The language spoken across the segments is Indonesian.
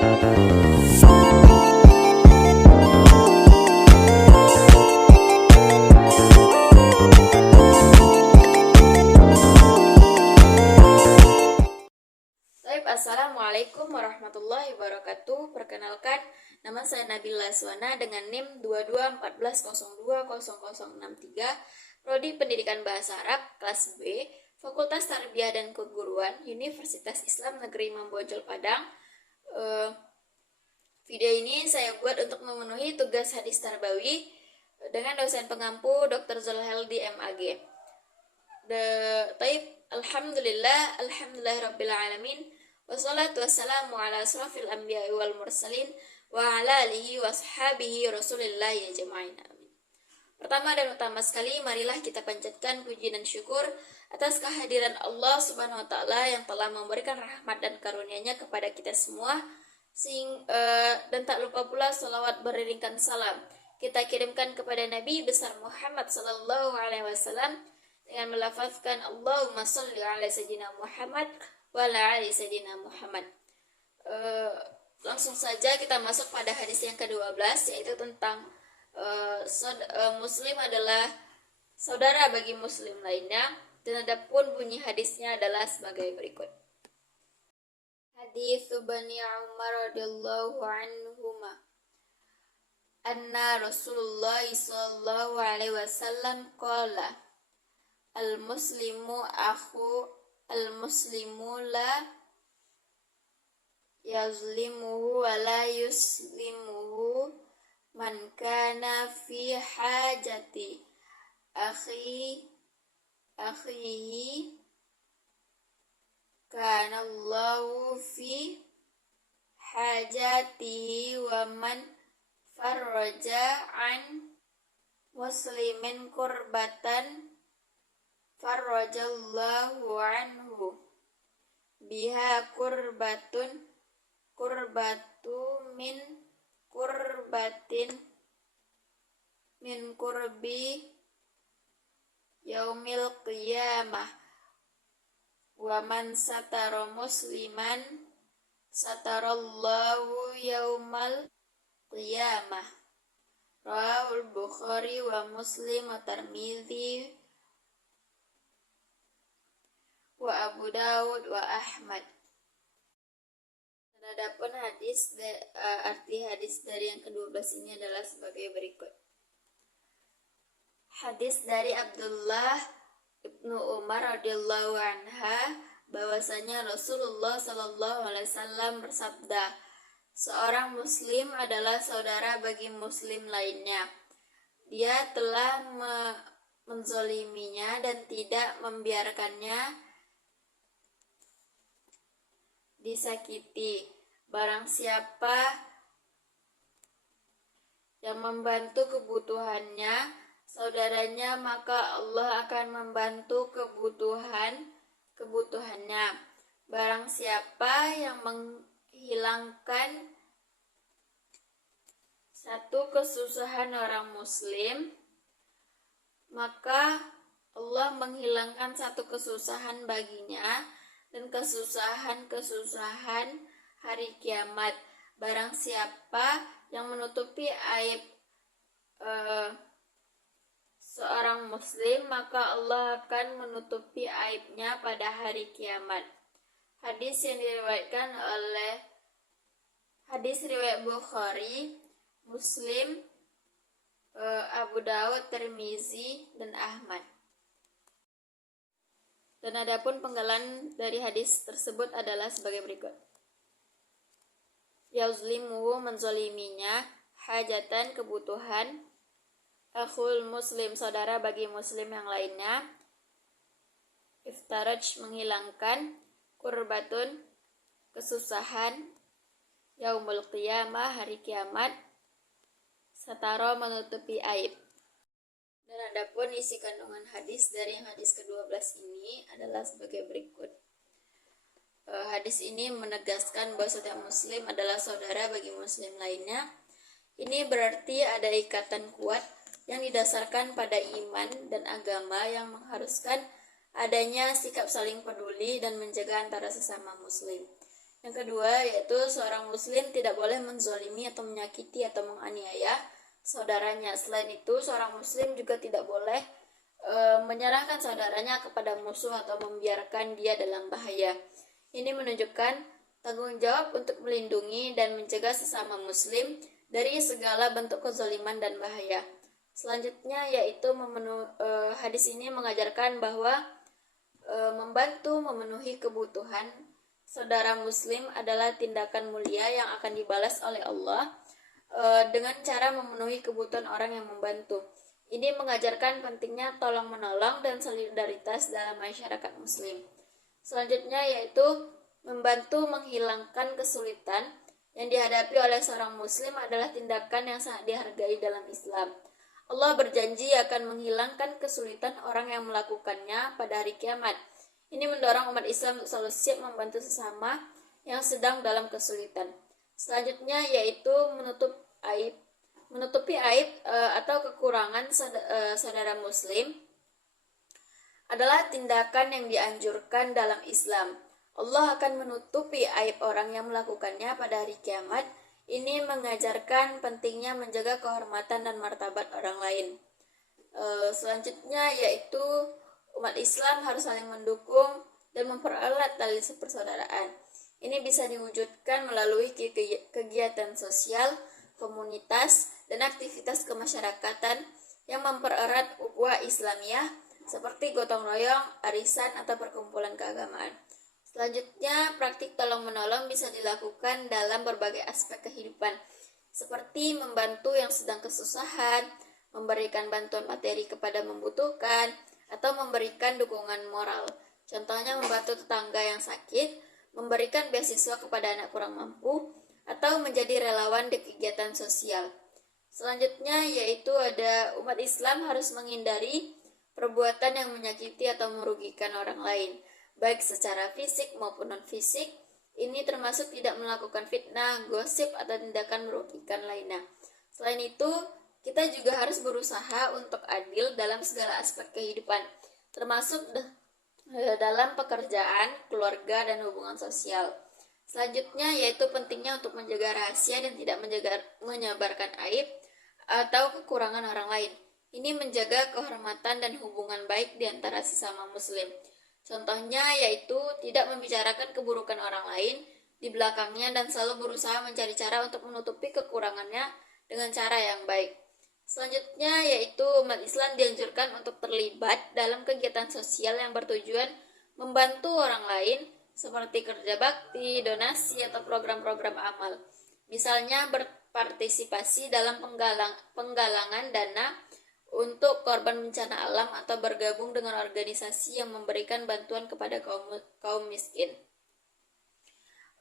Assalamualaikum warahmatullahi wabarakatuh. Perkenalkan, nama saya Nabila Aswana dengan NIM 2214020063, Prodi Pendidikan Bahasa Arab, kelas B, Fakultas Tarbiyah dan Keguruan, Universitas Islam Negeri Mambojol Padang. Video ini saya buat untuk memenuhi tugas hadis tarbawi dengan dosen pengampu Dr. Zulheldi MAG. Alhamdulillah Rabbil Alamin. Wassalatu wassalamu ala asrafil anbiya'i wal mursalin wa ala alihi wa sahbihi rasulillahi ajma'in. Amin. Pertama dan utama sekali, marilah kita panjatkan puji dan syukur atas kehadiran Allah Subhanahu wa taala yang telah memberikan rahmat dan karunia-Nya kepada kita semua, dan tak lupa pula salawat beriringkan salam kita kirimkan kepada Nabi besar Muhammad sallallahu alaihi wasallam dengan melafazkan Allahumma shalli ala sayyidina Muhammad wa ala ali sayyidina Muhammad. Langsung saja kita masuk pada hadis yang ke-12, yaitu tentang muslim adalah saudara bagi muslim lainnya, dan adapun bunyi hadisnya adalah sebagai berikut. Hadis Bani Umar radhiyallahu anhuma anna Rasulullah sallallahu alaihi wasallam qala al-muslimu al-muslimu la yazlimuhu wa la yuslimuhu man kana fi hajati akhihi kana Allahu fi hajatihi wa man farraja an muslimin kurbatan farrajallahu anhu biha kurbatu min kurbatin min kurbi yaumil qiyamah wa man satara musliman satarallahu yaumal qiyamah. Rawahul Bukhari wa Muslim wa Tirmidzi wa Abu Dawud wa Ahmad. Dan adapun arti hadis dari yang ke-12 ini adalah sebagai berikut. Hadis dari Abdullah ibnu Umar radhiyallahu anha bahwasanya Rasulullah sallallahu alaihi wasallam bersabda, seorang muslim adalah saudara bagi muslim lainnya. Dia telah menzoliminya dan tidak membiarkannya disakiti. Barang siapa yang membantu kebutuhannya saudaranya, maka Allah akan membantu kebutuhannya. Barang siapa yang menghilangkan satu kesusahan orang muslim, maka Allah menghilangkan satu kesusahan baginya dan kesusahan hari kiamat. Barang siapa yang menutupi aib seorang muslim, maka Allah akan menutupi aibnya pada hari kiamat. Hadis riwayat Bukhari, Muslim, Abu Dawud, Tirmizi, dan Ahmad. Dan adapun penggalan dari hadis tersebut adalah sebagai berikut. Yazlimuhu, menzoliminya, hajatan, kebutuhan, akhul muslim, saudara bagi muslim yang lainnya, iftaraj, menghilangkan, kurbatun, kesusahan, yaumul qiyamah, hari kiamat, satara, menutupi aib. Dan adapun isi kandungan hadis dari yang hadis ke-12 ini adalah sebagai berikut. Hadis ini menegaskan bahwa setiap muslim adalah saudara bagi muslim lainnya. Ini berarti ada ikatan kuat yang didasarkan pada iman dan agama yang mengharuskan adanya sikap saling peduli dan menjaga antara sesama muslim. Yang kedua yaitu seorang muslim tidak boleh menzolimi atau menyakiti atau menganiaya saudaranya. Selain itu, seorang muslim juga tidak boleh menyerahkan saudaranya kepada musuh atau membiarkan dia dalam bahaya. Ini menunjukkan tanggung jawab untuk melindungi dan mencegah sesama muslim dari segala bentuk kezaliman dan bahaya. Selanjutnya yaitu hadis ini mengajarkan bahwa membantu memenuhi kebutuhan saudara muslim adalah tindakan mulia yang akan dibalas oleh Allah dengan cara memenuhi kebutuhan orang yang membantu. Ini mengajarkan pentingnya tolong-menolong dan solidaritas dalam masyarakat muslim. Selanjutnya yaitu membantu menghilangkan kesulitan yang dihadapi oleh seorang muslim adalah tindakan yang sangat dihargai dalam Islam. Allah berjanji akan menghilangkan kesulitan orang yang melakukannya pada hari kiamat. Ini mendorong umat Islam untuk selalu siap membantu sesama yang sedang dalam kesulitan. Selanjutnya yaitu menutupi aib atau kekurangan saudara muslim adalah tindakan yang dianjurkan dalam Islam. Allah akan menutupi aib orang yang melakukannya pada hari kiamat. Ini mengajarkan pentingnya menjaga kehormatan dan martabat orang lain. Selanjutnya yaitu umat Islam harus saling mendukung dan mempererat tali persaudaraan. Ini bisa diwujudkan melalui kegiatan sosial, komunitas, dan aktivitas kemasyarakatan yang mempererat ukhuwah Islamiyah seperti gotong royong, arisan, atau perkumpulan keagamaan. Selanjutnya, praktik tolong-menolong bisa dilakukan dalam berbagai aspek kehidupan, seperti membantu yang sedang kesusahan, memberikan bantuan materi kepada membutuhkan, atau memberikan dukungan moral. Contohnya membantu tetangga yang sakit, memberikan beasiswa kepada anak kurang mampu, atau menjadi relawan di kegiatan sosial. Selanjutnya yaitu ada umat Islam harus menghindari perbuatan yang menyakiti atau merugikan orang lain, baik secara fisik maupun non-fisik. Ini termasuk tidak melakukan fitnah, gosip, atau tindakan merugikan lainnya. Selain itu, kita juga harus berusaha untuk adil dalam segala aspek kehidupan, termasuk dalam pekerjaan, keluarga, dan hubungan sosial. Selanjutnya yaitu pentingnya untuk menjaga rahasia dan tidak menyebarkan aib atau kekurangan orang lain. Ini menjaga kehormatan dan hubungan baik di antara sesama muslim. Contohnya yaitu tidak membicarakan keburukan orang lain di belakangnya dan selalu berusaha mencari cara untuk menutupi kekurangannya dengan cara yang baik. Selanjutnya yaitu umat Islam dianjurkan untuk terlibat dalam kegiatan sosial yang bertujuan membantu orang lain seperti kerja bakti, donasi, atau program-program amal. Misalnya berpartisipasi dalam penggalangan dana untuk korban bencana alam atau bergabung dengan organisasi yang memberikan bantuan kepada kaum miskin.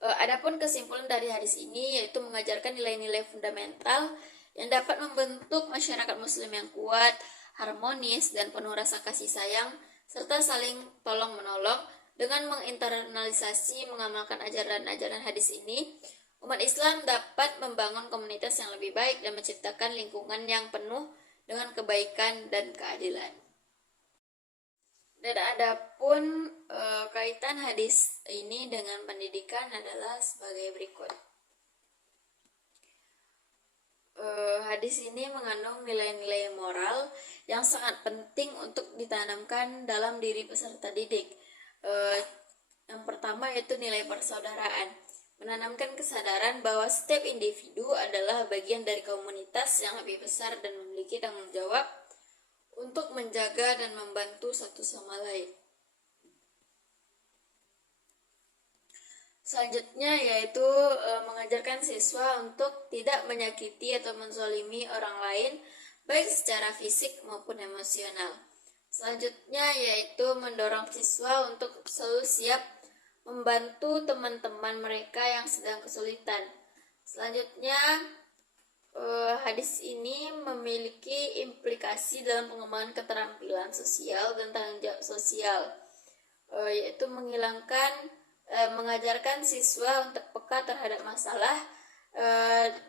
Adapun kesimpulan dari hadis ini yaitu mengajarkan nilai-nilai fundamental yang dapat membentuk masyarakat muslim yang kuat, harmonis, dan penuh rasa kasih sayang, serta saling tolong-menolong. Dengan menginternalisasi mengamalkan ajaran-ajaran hadis ini, umat Islam dapat membangun komunitas yang lebih baik dan menciptakan lingkungan yang penuh dengan kebaikan dan keadilan. Dan adapun kaitan hadis ini dengan pendidikan adalah sebagai berikut. Hadis ini mengandung nilai-nilai moral yang sangat penting untuk ditanamkan dalam diri peserta didik. Yang pertama yaitu nilai persaudaraan, menanamkan kesadaran bahwa setiap individu adalah bagian dari komunitas yang lebih besar dan memiliki tanggung jawab untuk menjaga dan membantu satu sama lain. Selanjutnya yaitu mengajarkan siswa untuk tidak menyakiti atau menzalimi orang lain baik secara fisik maupun emosional. Selanjutnya yaitu mendorong siswa untuk selalu siap membantu teman-teman mereka yang sedang kesulitan. Selanjutnya hadis ini memiliki implikasi dalam pengembangan keterampilan sosial dan tanggung jawab sosial, yaitu mengajarkan siswa untuk peka terhadap masalah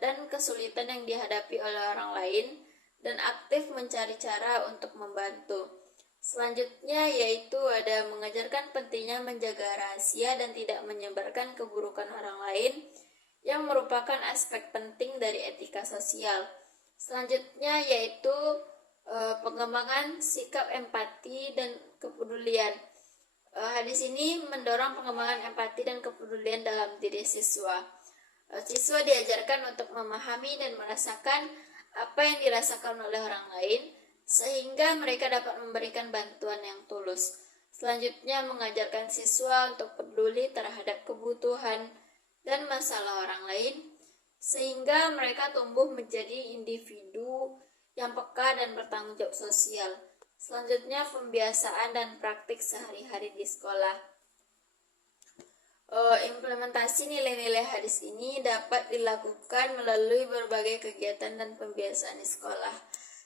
dan kesulitan yang dihadapi oleh orang lain dan aktif mencari cara untuk membantu. Selanjutnya yaitu ada mengajarkan pentingnya menjaga rahasia dan tidak menyebarkan keburukan orang lain yang merupakan aspek penting dari etika sosial. Selanjutnya yaitu pengembangan sikap empati dan kepedulian. Hadis ini mendorong pengembangan empati dan kepedulian dalam diri siswa. Siswa diajarkan untuk memahami dan merasakan apa yang dirasakan oleh orang lain, sehingga mereka dapat memberikan bantuan yang tulus. Selanjutnya mengajarkan siswa untuk peduli terhadap kebutuhan dan masalah orang lain, sehingga mereka tumbuh menjadi individu yang peka dan bertanggung jawab sosial. Selanjutnya pembiasaan dan praktik sehari-hari di sekolah. Implementasi nilai-nilai hadis ini dapat dilakukan melalui berbagai kegiatan dan pembiasaan di sekolah.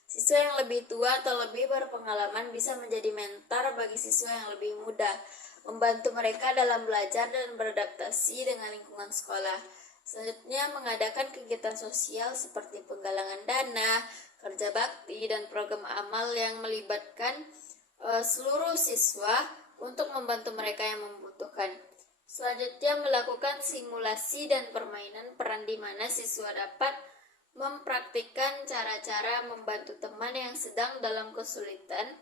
Siswa yang lebih tua atau lebih berpengalaman bisa menjadi mentor bagi siswa yang lebih muda, membantu mereka dalam belajar dan beradaptasi dengan lingkungan sekolah. Selanjutnya mengadakan kegiatan sosial seperti penggalangan dana, kerja bakti, dan program amal yang melibatkan seluruh siswa untuk membantu mereka yang membutuhkan. Selanjutnya melakukan simulasi dan permainan peran di mana siswa dapat mempraktikkan cara-cara membantu teman yang sedang dalam kesulitan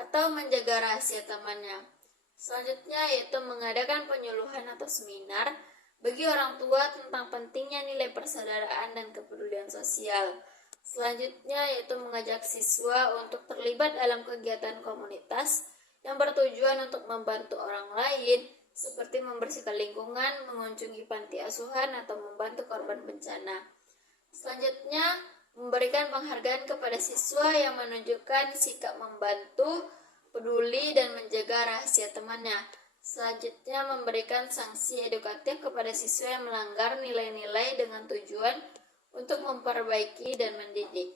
atau menjaga rahasia temannya. Selanjutnya yaitu mengadakan penyuluhan atau seminar bagi orang tua tentang pentingnya nilai persaudaraan dan kepedulian sosial. Selanjutnya yaitu mengajak siswa untuk terlibat dalam kegiatan komunitas yang bertujuan untuk membantu orang lain, seperti membersihkan lingkungan, mengunjungi panti asuhan, atau membantu korban bencana. Selanjutnya, memberikan penghargaan kepada siswa yang menunjukkan sikap membantu, peduli, dan menjaga rahasia temannya. Selanjutnya, memberikan sanksi edukatif kepada siswa yang melanggar nilai-nilai dengan tujuan untuk memperbaiki dan mendidik.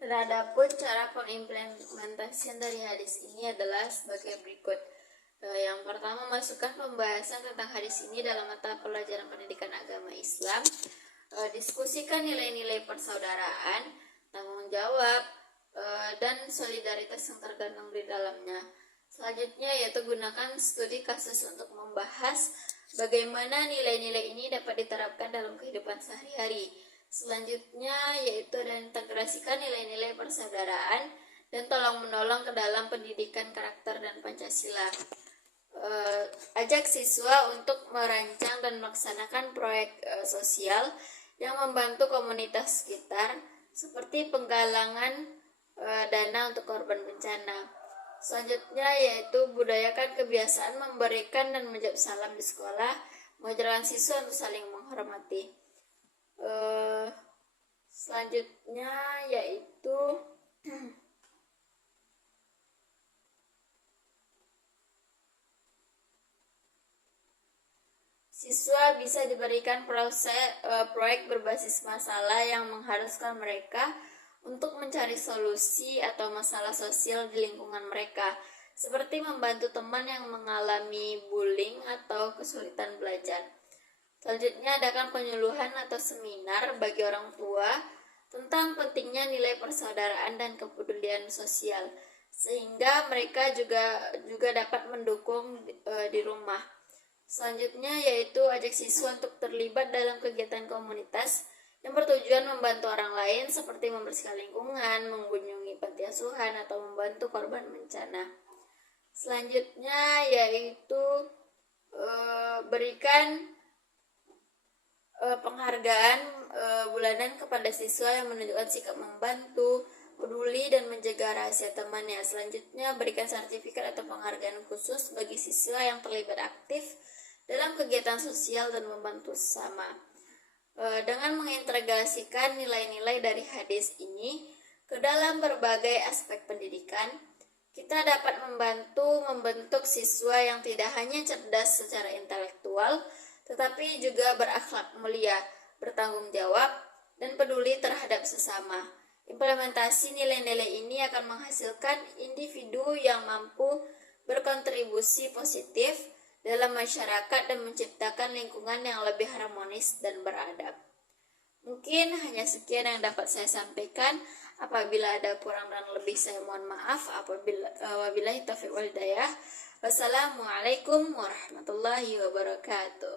Dan adapun cara pengimplementasian dari hadis ini adalah sebagai berikut. Yang pertama, masukkan pembahasan tentang hadis ini dalam mata pelajaran pendidikan agama Islam. Diskusikan nilai-nilai persaudaraan, tanggung jawab, dan solidaritas yang terkandung di dalamnya. Selanjutnya yaitu gunakan studi kasus untuk membahas bagaimana nilai-nilai ini dapat diterapkan dalam kehidupan sehari-hari. Selanjutnya yaitu integrasikan nilai-nilai persaudaraan dan tolong-menolong ke dalam pendidikan karakter dan Pancasila. Ajak siswa untuk merancang dan melaksanakan proyek sosial yang membantu komunitas sekitar, seperti penggalangan dana untuk korban bencana. Selanjutnya yaitu budayakan kebiasaan memberikan dan menjawab salam di sekolah, mengajarkan siswa untuk saling menghormati. Selanjutnya yaitu siswa bisa diberikan proyek berbasis masalah yang mengharuskan mereka untuk mencari solusi atau masalah sosial di lingkungan mereka, seperti membantu teman yang mengalami bullying atau kesulitan belajar. Selanjutnya adakan penyuluhan atau seminar bagi orang tua tentang pentingnya nilai persaudaraan dan kepedulian sosial, sehingga mereka juga dapat mendukung di rumah. Selanjutnya yaitu ajak siswa untuk terlibat dalam kegiatan komunitas yang bertujuan membantu orang lain, seperti membersihkan lingkungan, mengunjungi panti asuhan, atau membantu korban bencana. Selanjutnya yaitu berikan penghargaan bulanan kepada siswa yang menunjukkan sikap membantu, peduli, dan menjaga rahasia temannya. Selanjutnya berikan sertifikat atau penghargaan khusus bagi siswa yang terlibat aktif dalam kegiatan sosial dan membantu sesama. Dengan mengintegrasikan nilai-nilai dari hadis ini ke dalam berbagai aspek pendidikan, kita dapat membantu membentuk siswa yang tidak hanya cerdas secara intelektual, tetapi juga berakhlak mulia, bertanggung jawab, dan peduli terhadap sesama. Implementasi nilai-nilai ini akan menghasilkan individu yang mampu berkontribusi positif dalam masyarakat dan menciptakan lingkungan yang lebih harmonis dan beradab. Mungkin hanya sekian yang dapat saya sampaikan. Apabila ada kurang dan lebih saya mohon maaf. Wabillahi taufiq wal hidayah. Wassalamualaikum warahmatullahi wabarakatuh.